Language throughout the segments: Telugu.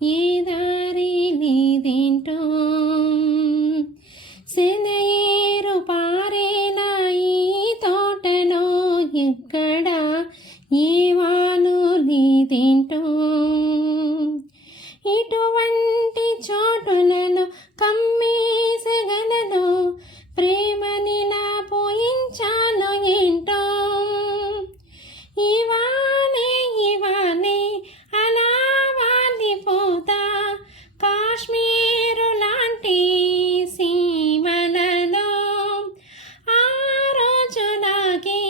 ఏ దారి నీదేంటో సెలయేరు పారేలా ఈ తోటలో ఎక్కడ ఏ వాలు నీదేంటో ఇటువంటి చోటులలో కమ్మేసగలలో ప్రేమనిలా పోయించాలో ఏంటో ఇవానే ఇవానే అలా వాలిపోతా కాశ్మీరు లాంటి సీమలలో ఆ రోజులాగే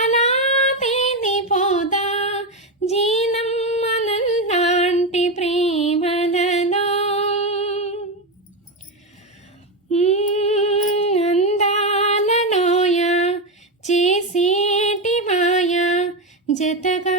అలా తేలిపోతా జీనమ్మలాంటి ప్రేమలలో అందాలలోయ చేసేటి మాయ జతగా